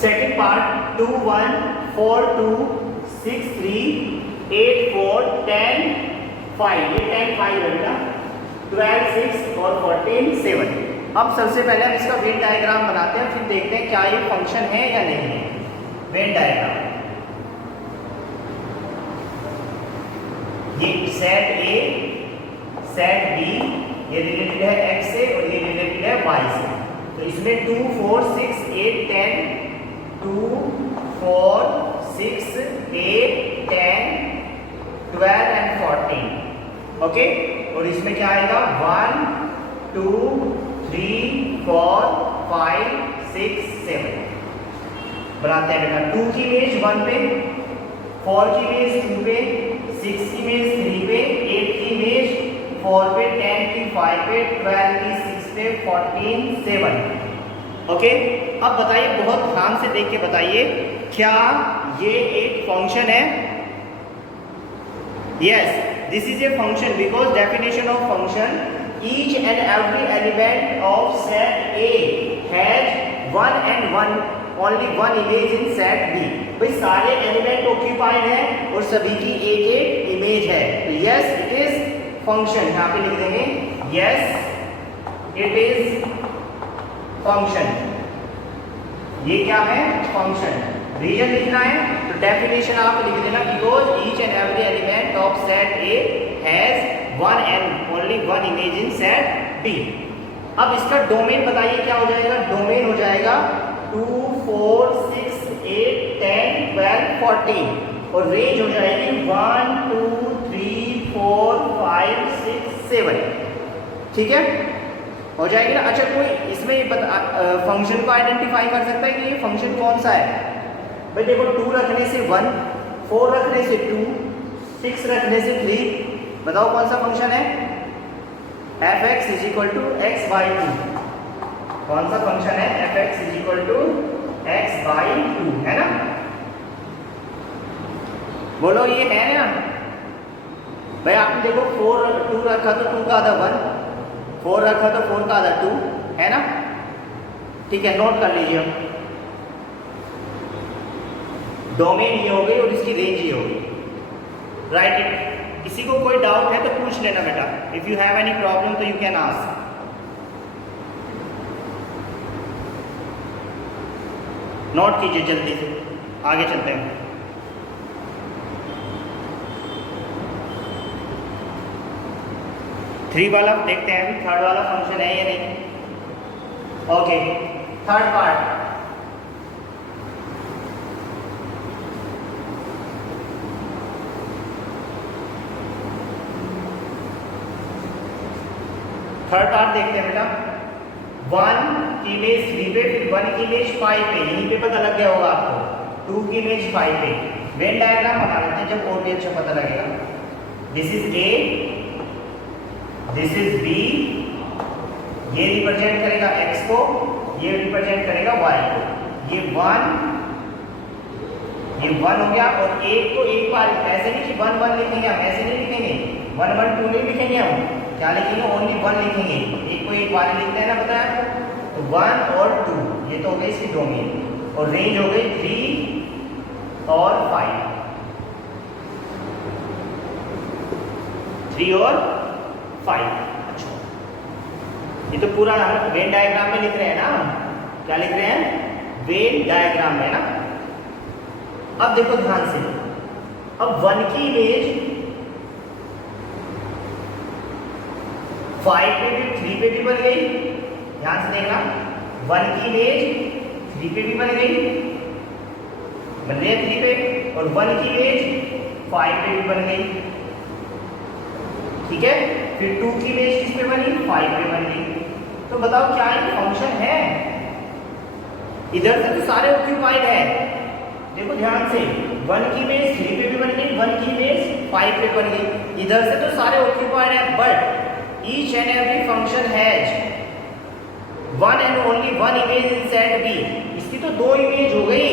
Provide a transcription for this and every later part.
Second part 2 1 4 2 6 3 8 4 10 5, ये 10 5 है बेटा, 12 6 और 14 7। अब सबसे पहले हम इसका वेन डायग्राम बनाते हैं, फिर देखते हैं क्या ये फंक्शन है या नहीं है। वेन डायग्राम, ये सेट ए सेट बी, ये रिलेटेड है x से और ये रिलेटेड है y से। तो इसमें 2 4 6 8 10, 2 4 6 8 10 12 एंड 14, ओके। और इसमें क्या आएगा 1 2 3 4 5 6 7। बनाते हैं बेटा। 2 की इमेज 1 पे, 4 की इमेज 2 पे, 6 की इमेज 3 पे, 8 की इमेज 4 पे, 10 की 5 पे, 12 की 6 पे, 14 7, ओके। अब बताइए, बहुत ध्यान से देख के बताइए, क्या ये एक फंक्शन है? Yes, this is a function because definition of function, each and every element of set A has only one image in set B। भाई सारे एलिमेंट ऑक्यूपाइड है और सभी की एक एक इमेज है। तो यस इट इज फंक्शन, यहाँ पे लिख देंगे यस इट इज फंक्शन। ये क्या है? फंक्शन। रीजन लिखना है तो डेफिनेशन आप लिख देना, because each and every element of set A has one and only one image in set B. अब इसका डोमेन बताइए क्या हो जाएगा? डोमेन हो जाएगा 2 4 6 8 10 12 14 और रेंज हो जाएगी 1 2 3 4 5 6 7। ठीक है, हो जाएगी ना? अच्छा, कोई इसमें फंक्शन को आइडेंटिफाई कर सकता है कि ये फंक्शन कौन सा है? भाई देखो, 2 रखने से 1, 4 रखने से 2, 6 रखने से 3, बताओ कौन सा फंक्शन है? f(x) = x/2। कौन सा फंक्शन है? f(x) = x/2, है ना? बोलो ये है ना? भाई आपने देखो 2 रखा तो 2 का आधा 1, 4 रखा तो 4 का आधा 2, है ना? ठीक है, नोट कर लीजिए। डोमेन ये हो गई और इसकी रेंज ये हो गई। Right it. किसी को कोई डाउट है तो पूछ लेना बेटा। If you have any problem तो यू कैन आस्क। नोट कीजिए जल्दी से, आगे चलते हैं। थ्री वाला देखते हैं अभी, थर्ड वाला फंक्शन है या नहीं। Okay, third part. Third part देखते हैं बेटा। 1 की इमेज 3 पे, फिर 1 की इमेज 5 पे, यहीं पे पता लग गया होगा आपको। 2 की इमेज 5 पे। वेन डायग्राम बना लेते हैं, जब और भी अच्छा पता लगेगा। This is A, this is B, ये रिप्रेजेंट करेगा x को, ये रिप्रेजेंट करेगा y को। ये 1 हो गया और एक को एक बार, ऐसे नहीं कि 1 1 लिखेंगे हम, ऐसे नहीं लिखेंगे, 1 1 2 नहीं लिखेंगे हम, क्या लिखेंगे? ओनली 1 लिखेंगे। एक को एक बार लिखते हैं ना, पता है? तो 1 और 2, ये तो हो गई इसकी डोमेन। और रेंज हो गई 3 और 5, 3 और 5। अच्छा, ये तो पूरा हम वेन डायग्राम में लिख रहे हैं ना। क्या लिख रहे हैं? वेन डायग्राम में ना। अब देखो ध्यान से, अब 1 की इमेज 5 पे भी 3 पे भी बन गई। ध्यान से देखना, 1 की इमेज 3 पे भी बन गई, बन रही है 3 पे, और 1 की इमेज 5 पे भी बन गई। ठीक है, फिर 2 की इमेज किस पे बनी? 5 पे बन गई। तो बताओ क्या ये फंक्शन है? इधर से तो सारे ऑक्यूपाइड है। देखो ध्यान से, 1 की इमेज 3 पे भी बन गई, 1 की इमेज 5 पे बन गई। इधर से तो सारे ऑक्यूपाइड है, but each and every function has one and only one image in set B। इसकी तो 2 इमेज हो गई,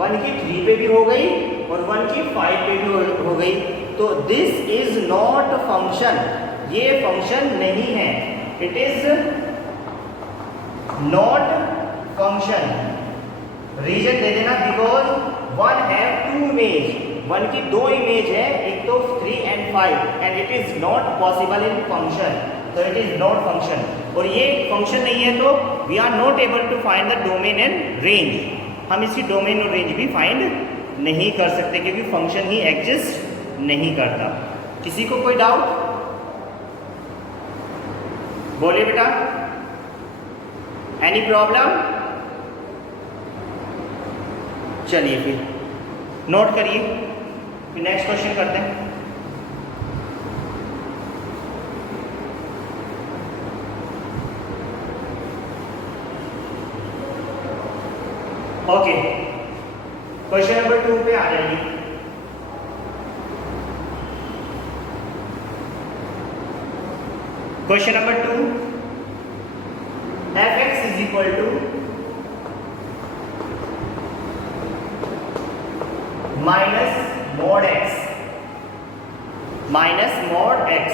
1 की 3 पे भी हो गई और 1 की 5 पे भी हो गई। तो दिस इज नॉट फंक्शन, ये फंक्शन नहीं है। It is not function. Reason दे देना because one have two image, one की दो इमेज है, एक तो 3 and 5 and it is not possible in function, तो इट इज नॉट फंक्शन, और ये फंक्शन नहीं है तो we are not able to find the domain and range, हम इसकी डोमेन और रेंज भी फाइंड नहीं कर सकते क्योंकि फंक्शन ही एग्जिस्ट नहीं करता। किसी को कोई डाउट? बोलिए बेटा, एनी प्रॉब्लम? चलिए फिर नोट करिए, फिर नेक्स्ट क्वेश्चन करते हैं। ओके, क्वेश्चन नंबर 2 पे आ जाइए। Question number 2, fx is equal to minus mod x, minus mod x,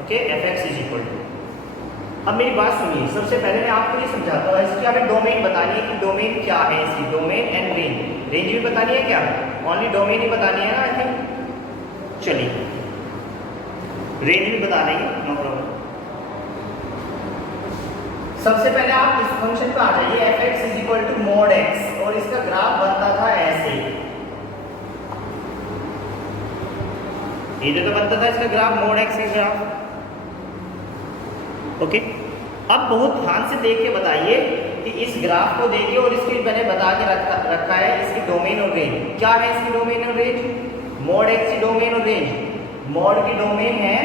okay, fx is equal to। अब मेरी बात सुनिए, सबसे पहले मैं आपको ये समझाता हूँ, इसकी हमें डोमेन बतानी है कि डोमेन क्या है इसकी, डोमेन एंड रेंज, रेंज भी बतानी है क्या, ओनली डोमेन ही बतानी है ना आई थिंक। चलिए रेंज भी बता देंगे, नो प्रॉब्लम। सबसे पहले आप इस फंक्शन पे आ जाइए, fx is equal to mod x, और इसका ग्राफ बनता था ऐसे, ये तो बनता था इसका ग्राफ, mod x का ग्राफ, ओके। अब बहुत ध्यान से देख के बताइए कि इस ग्राफ को देखिए और इसकी मैंने बता के रखा है इसकी डोमेन और रेंज, क्या है इसकी डोमेन और रेंज, mod x की डोमेन और रेंज, mod की डोमेन है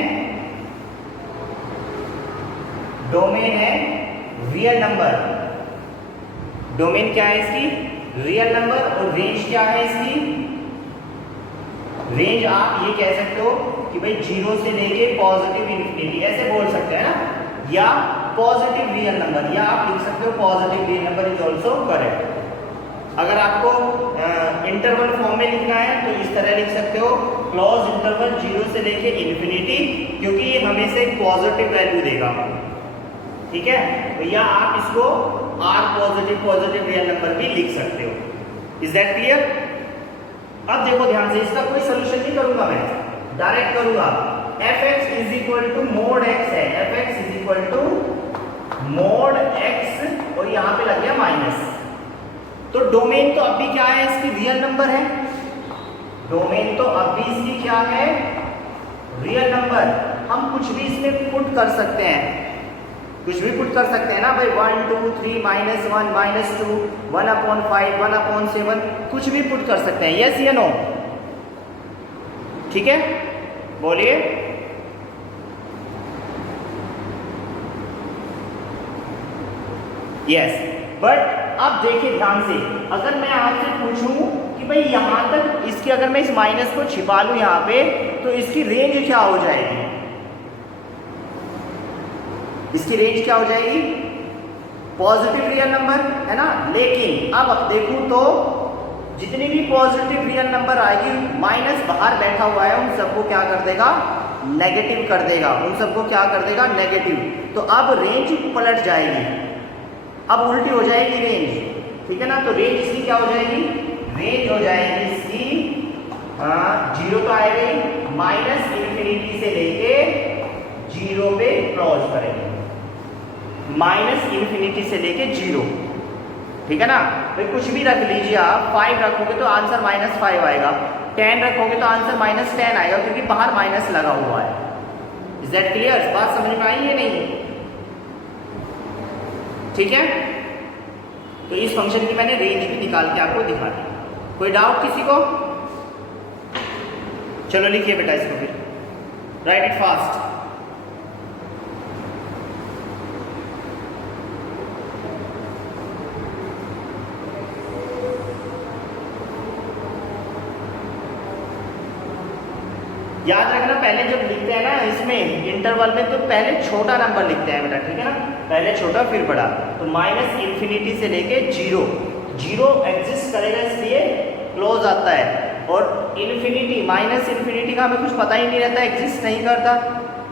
रियल नंबर, डोमेन क्या है इसकी, रियल नंबर, और रेंज क्या है इसकी, रेंज आप ये कह सकते हो कि भाई 0 से लेके पॉजिटिव इन्फिनिटी, ऐसे बोल सकते हैं ना, या पॉजिटिव रियल नंबर, या आप लिख सकते हो positive real number is also correct. अगर आपको इंटरवल फॉर्म में लिखना है तो इस तरह लिख सकते हो, क्लोज इंटरवल 0 से लेके इन्फिनिटी, क्योंकि ये हमेशा एक पॉजिटिव वैल्यू देगा, ठीक है, तो या आप इसको आर पॉजिटिव रियल नंबर भी लिख सकते हो। Is that clear? अब देखो ध्यान से, इसका कोई सोल्यूशन नहीं करूंगा मैं, डायरेक्ट करूंगा, fx is equal to mod x है, fx is equal to mod x, और यहां पे लग गया माइनस, तो डोमेन तो अभी क्या है इसकी, रियल नंबर है, डोमेन तो अभी इसकी क्या है, रियल नंबर। हम कुछ भी इसमें पुट कर सकते हैं, कुछ भी पुट कर सकते हैं ना भाई, 1 2 3 -1 -2 1/5 1/7, कुछ भी पुट कर सकते हैं, यस या नो, ठीक है, बोलिए। यस, बट अब देखिए ध्यान से, अगर मैं आपसे पूछूं कि भाई यहां तक इसकी, अगर मैं इस माइनस को छिपा लूं यहां पे, तो इसकी रेंज क्या हो जाएगी, इसकी रेंज क्या हो जाएगी, पॉजिटिव रियल नंबर है ना। लेकिन अब देखूं तो जितनी भी पॉजिटिव रियल नंबर आएगी, माइनस बाहर बैठा हुआ है, उन सबको क्या कर देगा, नेगेटिव कर देगा, उन सबको क्या कर देगा, नेगेटिव। तो अब रेंज पलट जाएगी, अब उल्टी हो जाएगी रेंज, ठीक है ना। तो रेंज इसकी क्या हो जाएगी, रेंज हो जाएगी इसकी 0 तो आएगी, माइनस इन्फिनिटी से लेके 0 पे क्लोज करेंगे, माइनस इन्फिनिटी से लेके 0, ठीक है ना। भाई कुछ भी रख लीजिए आप, 5 रखोगे तो आंसर -5 आएगा, 10 रखोगे तो आंसर -10 आएगा, क्योंकि बाहर माइनस लगा हुआ है। Is that clear? बात समझ में आई है नहीं? ठीक है, तो इस फंक्शन की मैंने रेंज भी निकाल के आपको दिखा दी। कोई डाउट किसी को? चलो लिखिए बेटा इसको, फिर राइट इट फास्ट। याद रखना, पहले जब लिखते हैं ना इसमें इंटरवल में, तो पहले छोटा नंबर लिखते हैं बेटा, ठीक है ना, पहले छोटा फिर बड़ा। तो माइनस इन्फिनिटी से लेके 0 एग्जिस्ट करेगा, इसलिए क्लोज आता है, और इन्फिनिटी माइनस इन्फिनिटी का हमें कुछ पता ही नहीं रहता, एग्जिस्ट नहीं करता,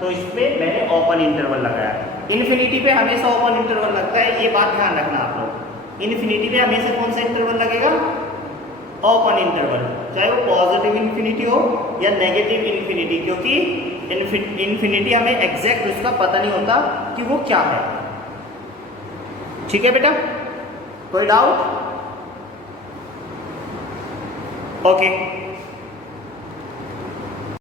तो इसमें मैंने ओपन इंटरवल लगाया। इन्फिनिटी पे हमेशा ओपन इंटरवल लगता है, ये बात ध्यान रखना आप लोग, इन्फिनिटी में हमेशा कौन सा इंटरवल लगेगा? ओपन इंटरवल, चाहे वो पॉजिटिव इन्फिनिटी हो या नेगेटिव इन्फिनिटी, क्योंकि इन्फिनिटी हमें एग्जैक्ट उसका पता नहीं होता कि वो क्या है। ठीक है बेटा, कोई डाउट? ओके